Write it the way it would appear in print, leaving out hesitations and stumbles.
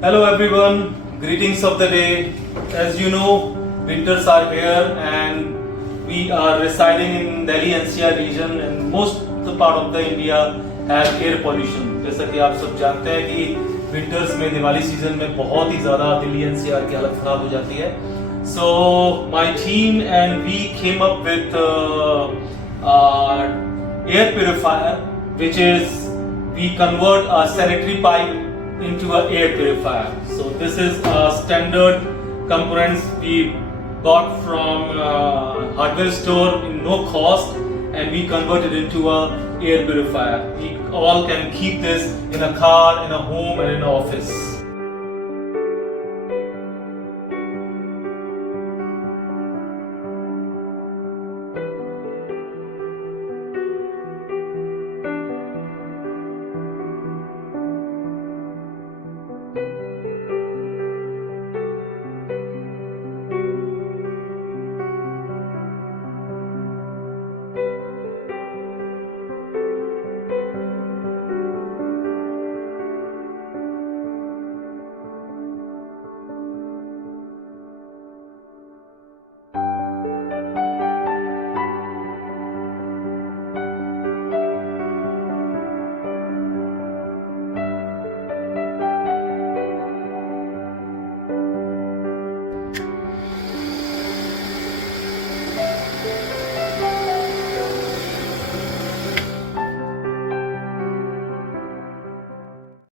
Hello everyone, greetings of the day. As you know, winters are here and we are residing in Delhi NCR region and most the part of the India have air pollution. जैसा कि आप सब जानते हैं कि winters में Diwali season में बहुत ही ज़्यादा दिल्ली NCR की हालत ख़राब हो जाती है. So my team and we came up with air purifier, which is we convert a sanitary pipe into an air purifier. So this is a standard components we got from hardware store in no cost, and we convert it into a air purifier. We all can keep this in a car, in a home, and in an office.